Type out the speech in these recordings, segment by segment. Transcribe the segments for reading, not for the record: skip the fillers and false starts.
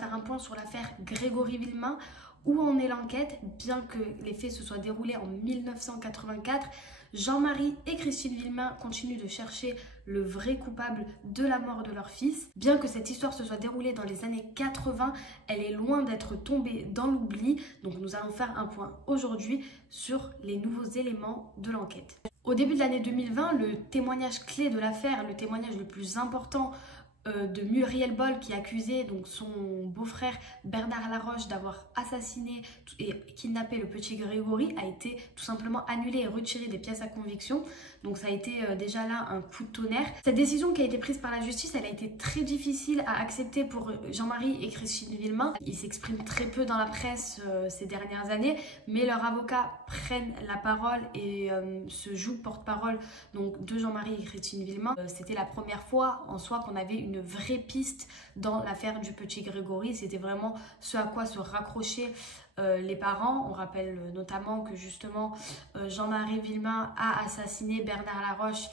faire un point sur l'affaire Grégory Villemain. Où en est l'enquête? Bien que les faits se soient déroulés en 1984, Jean-Marie et Christine Villemain continuent de chercher le vrai coupable de la mort de leur fils. Bien que cette histoire se soit déroulée dans les années 80, elle est loin d'être tombée dans l'oubli. Donc nous allons faire un point aujourd'hui sur les nouveaux éléments de l'enquête. Au début de l'année 2020, le témoignage clé de l'affaire, le témoignage le plus important de Muriel Boll, qui accusait donc son beau-frère Bernard Laroche d'avoir assassiné et kidnappé le petit Grégory, a été tout simplement annulé et retiré des pièces à conviction. Donc ça a été déjà là un coup de tonnerre. Cette décision qui a été prise par la justice, elle a été très difficile à accepter pour Jean-Marie et Christine Villemain. Ils s'expriment très peu dans la presse ces dernières années, mais leurs avocats prennent la parole et se jouent porte-parole donc de Jean-Marie et Christine Villemain. C'était la première fois en soi qu'on avait une vraie piste dans l'affaire du petit Grégory. C'était vraiment ce à quoi se raccrochaient les parents. On rappelle notamment que justement Jean-Marie Villemain a assassiné Bernard Laroche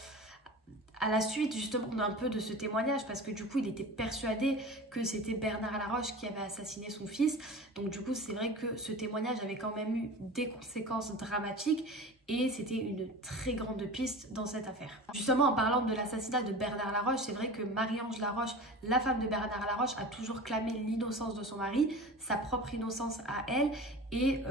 à la suite justement d'un peu de ce témoignage, parce que du coup il était persuadé que c'était Bernard Laroche qui avait assassiné son fils. Donc du coup c'est vrai que ce témoignage avait quand même eu des conséquences dramatiques et c'était une très grande piste dans cette affaire. Justement, en parlant de l'assassinat de Bernard Laroche, c'est vrai que Marie-Ange Laroche, la femme de Bernard Laroche, a toujours clamé l'innocence de son mari, sa propre innocence à elle, et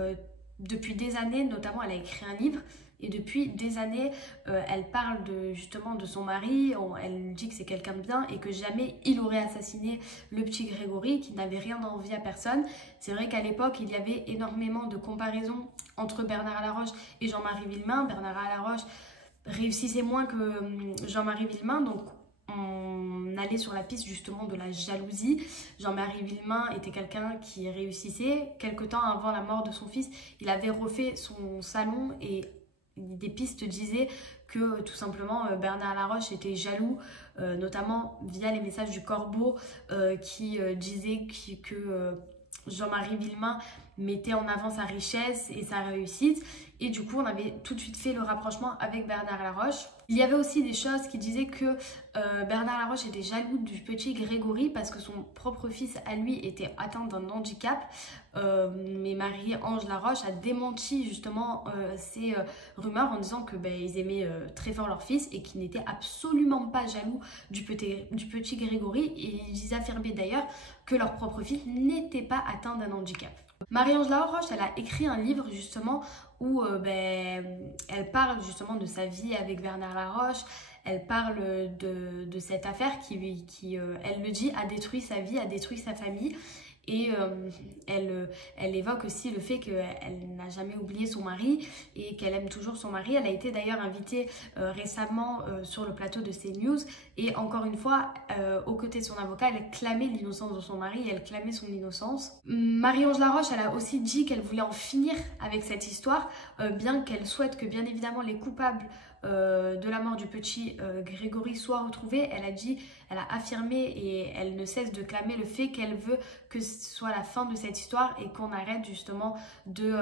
depuis des années, notamment elle a écrit un livre. Et depuis des années, elle parle justement de son mari, elle dit que c'est quelqu'un de bien et que jamais il aurait assassiné le petit Grégory, qu'il n'avait rien envie à personne. C'est vrai qu'à l'époque, il y avait énormément de comparaisons entre Bernard Laroche et Jean-Marie Villemain. Bernard Laroche réussissait moins que Jean-Marie Villemain, donc on allait sur la piste justement de la jalousie. Jean-Marie Villemain était quelqu'un qui réussissait. Quelque temps avant la mort de son fils, il avait refait son salon et des pistes disaient que tout simplement Bernard Laroche était jaloux, notamment via les messages du corbeau qui disait que Jean-Marie Villemain mettait en avant sa richesse et sa réussite. Et du coup, on avait tout de suite fait le rapprochement avec Bernard Laroche. Il y avait aussi des choses qui disaient que Bernard Laroche était jaloux du petit Grégory parce que son propre fils à lui était atteint d'un handicap. Mais Marie-Ange Laroche a démenti justement ces rumeurs en disant que ils aimaient très fort leur fils et qu'ils n'étaient absolument pas jaloux du petit Grégory. Et ils affirmaient d'ailleurs que leur propre fils n'était pas atteint d'un handicap. Marie-Ange Laroche, elle a écrit un livre justement où elle parle justement de sa vie avec Bernard Laroche. Elle parle de cette affaire qui elle le dit, a détruit sa vie, a détruit sa famille. Et elle évoque aussi le fait qu'elle n'a jamais oublié son mari et qu'elle aime toujours son mari. Elle a été d'ailleurs invitée récemment sur le plateau de CNews et encore une fois, aux côtés de son avocat, elle clamait l'innocence de son mari et elle clamait son innocence. Marie-Ange Laroche, elle a aussi dit qu'elle voulait en finir avec cette histoire, bien qu'elle souhaite que bien évidemment les coupables de la mort du petit Grégory soit retrouvés. Elle a affirmé et elle ne cesse de clamer le fait qu'elle veut que ce soit la fin de cette histoire et qu'on arrête justement de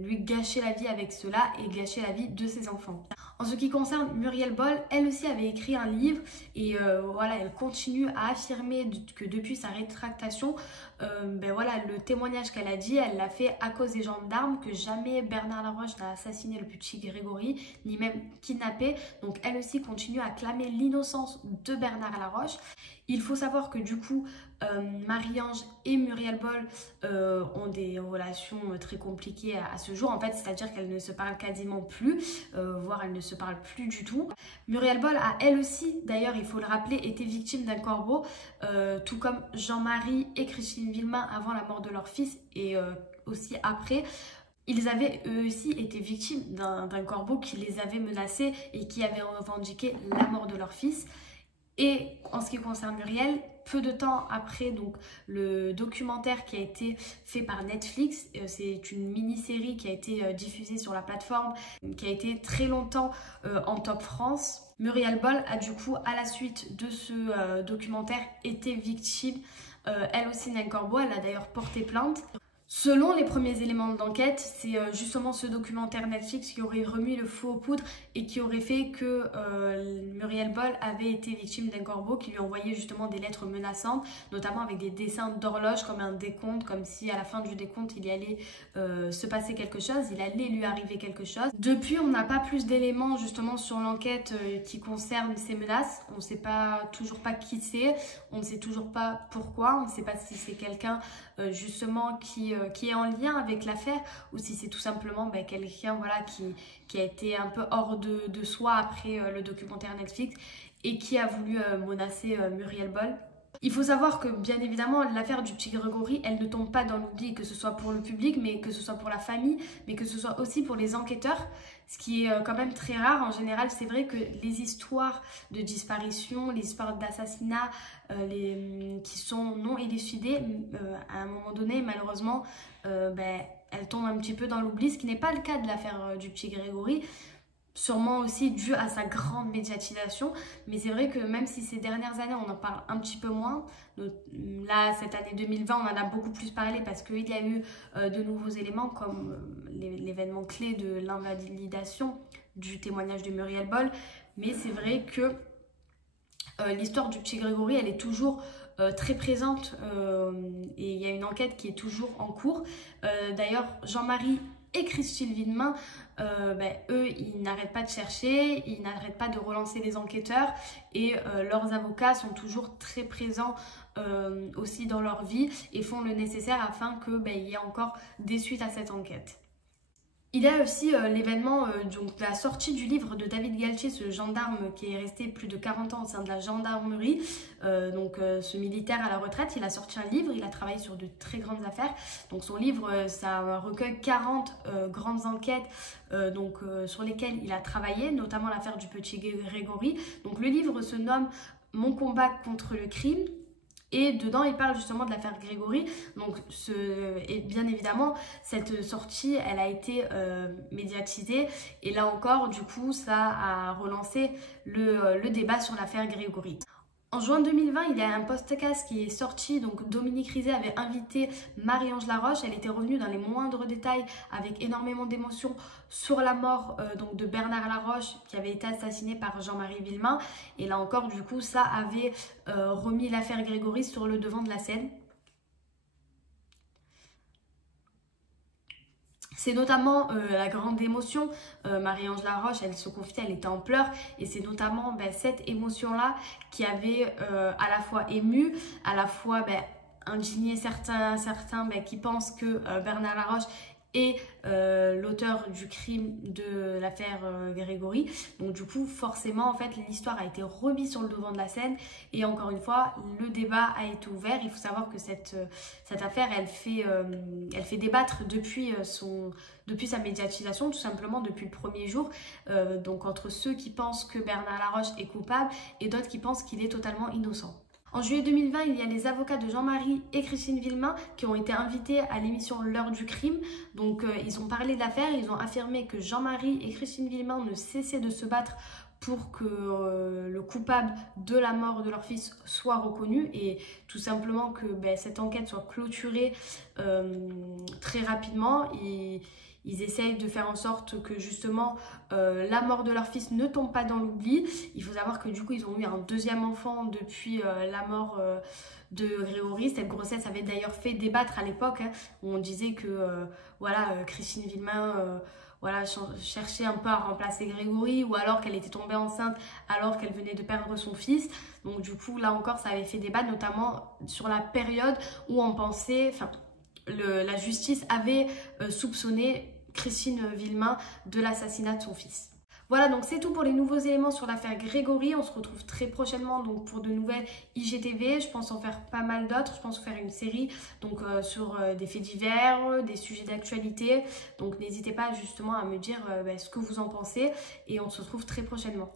lui gâcher la vie avec cela et gâcher la vie de ses enfants. En ce qui concerne Muriel Boll, elle aussi avait écrit un livre et voilà, elle continue à affirmer que depuis sa rétractation, le témoignage qu'elle a dit, elle l'a fait à cause des gendarmes, que jamais Bernard Laroche n'a assassiné le petit Grégory, ni même kidnappé. Donc elle aussi continue à clamer l'innocence de Bernard Laroche. Il faut savoir que du coup, Marie-Ange et Muriel Boll ont des relations très compliquées à ce jour. En fait, c'est-à-dire qu'elles ne se parlent quasiment plus, voire elles ne se parlent plus du tout. Muriel Boll a elle aussi, d'ailleurs, il faut le rappeler, été victime d'un corbeau, tout comme Jean-Marie et Christine Villemain avant la mort de leur fils et aussi après. Ils avaient eux aussi été victimes d'un corbeau qui les avait menacés et qui avait revendiqué la mort de leur fils. Et en ce qui concerne Muriel, peu de temps après donc, le documentaire qui a été fait par Netflix, c'est une mini-série qui a été diffusée sur la plateforme, qui a été très longtemps en top France. Muriel Boll a du coup, à la suite de ce documentaire, été victime elle aussi d'un corbeau. Elle a d'ailleurs porté plainte. Selon les premiers éléments d'enquête, c'est justement ce documentaire Netflix qui aurait remis le feu aux poudres et qui aurait fait que Muriel Boll avait été victime d'un corbeau qui lui envoyait justement des lettres menaçantes, notamment avec des dessins d'horloge comme un décompte, comme si à la fin du décompte il y allait se passer quelque chose, il allait lui arriver quelque chose. Depuis, on n'a pas plus d'éléments justement sur l'enquête qui concerne ces menaces. On ne sait toujours pas qui c'est, on ne sait toujours pas pourquoi, on ne sait pas si c'est quelqu'un justement qui est en lien avec l'affaire ou si c'est tout simplement quelqu'un voilà, qui a été un peu hors de soi après le documentaire Netflix et qui a voulu menacer Muriel Boll. Il faut savoir que bien évidemment l'affaire du petit Grégory, elle ne tombe pas dans l'oubli, que ce soit pour le public, mais que ce soit pour la famille, mais que ce soit aussi pour les enquêteurs, ce qui est quand même très rare. En général, c'est vrai que les histoires de disparition, les histoires d'assassinat qui sont non élucidées, à un moment donné, malheureusement, elles tombent un petit peu dans l'oubli, ce qui n'est pas le cas de l'affaire du petit Grégory. Sûrement aussi dû à sa grande médiatisation, mais c'est vrai que même si ces dernières années on en parle un petit peu moins, là cette année 2020 on en a beaucoup plus parlé parce qu'il y a eu de nouveaux éléments comme l'événement clé de l'invalidation du témoignage de Muriel Boll, mais c'est vrai que l'histoire du petit Grégory elle est toujours très présente et il y a une enquête qui est toujours en cours. D'ailleurs Jean-Marie et Christine Villemain, eux, ils n'arrêtent pas de chercher, ils n'arrêtent pas de relancer les enquêteurs et leurs avocats sont toujours très présents aussi dans leur vie et font le nécessaire afin qu'il y ait encore des suites à cette enquête. Il y a aussi l'événement, donc la sortie du livre de David Galtier, ce gendarme qui est resté plus de 40 ans au sein de la gendarmerie, ce militaire à la retraite. Il a sorti un livre, il a travaillé sur de très grandes affaires. Donc son livre, ça recueille 40 grandes enquêtes sur lesquelles il a travaillé, notamment l'affaire du petit Grégory. Donc le livre se nomme « Mon combat contre le crime ». Et dedans, il parle justement de l'affaire Grégory. Donc, et bien évidemment, cette sortie, elle a été médiatisée. Et là encore, du coup, ça a relancé le débat sur l'affaire Grégory. En juin 2020, il y a un podcast qui est sorti, donc Dominique Rizet avait invité Marie-Ange Laroche. Elle était revenue dans les moindres détails avec énormément d'émotions sur la mort de Bernard Laroche qui avait été assassiné par Jean-Marie Villemain. Et là encore, du coup, ça avait remis l'affaire Grégory sur le devant de la scène. C'est notamment la grande émotion, Marie-Ange Laroche, elle se confiait, elle était en pleurs et c'est notamment cette émotion-là qui avait à la fois ému, à la fois indigné certains qui pensent que Bernard Laroche est l'auteur du crime de l'affaire Grégory. Donc du coup, forcément, en fait, l'histoire a été remise sur le devant de la scène et encore une fois, le débat a été ouvert. Il faut savoir que cette affaire, elle fait débattre depuis sa médiatisation, tout simplement depuis le premier jour. Donc entre ceux qui pensent que Bernard Laroche est coupable et d'autres qui pensent qu'il est totalement innocent. En juillet 2020, il y a les avocats de Jean-Marie et Christine Villemain qui ont été invités à l'émission L'heure du crime. Donc ils ont parlé de l'affaire, ils ont affirmé que Jean-Marie et Christine Villemain ne cessaient de se battre pour que le coupable de la mort de leur fils soit reconnu et tout simplement que cette enquête soit clôturée très rapidement. Ils essayent de faire en sorte que justement la mort de leur fils ne tombe pas dans l'oubli. Il faut savoir que du coup ils ont eu un deuxième enfant depuis la mort de Grégory. Cette grossesse avait d'ailleurs fait débattre à l'époque où on disait que Christine Villemain cherchait un peu à remplacer Grégory ou alors qu'elle était tombée enceinte alors qu'elle venait de perdre son fils. Donc du coup là encore ça avait fait débat notamment sur la période où on pensait, la justice avait soupçonné Christine Villemain de l'assassinat de son fils. Voilà, donc c'est tout pour les nouveaux éléments sur l'affaire Grégory. On se retrouve très prochainement donc pour de nouvelles IGTV. Je pense en faire pas mal d'autres. Je pense faire une série donc sur des faits divers, des sujets d'actualité. Donc n'hésitez pas justement à me dire ce que vous en pensez et on se retrouve très prochainement.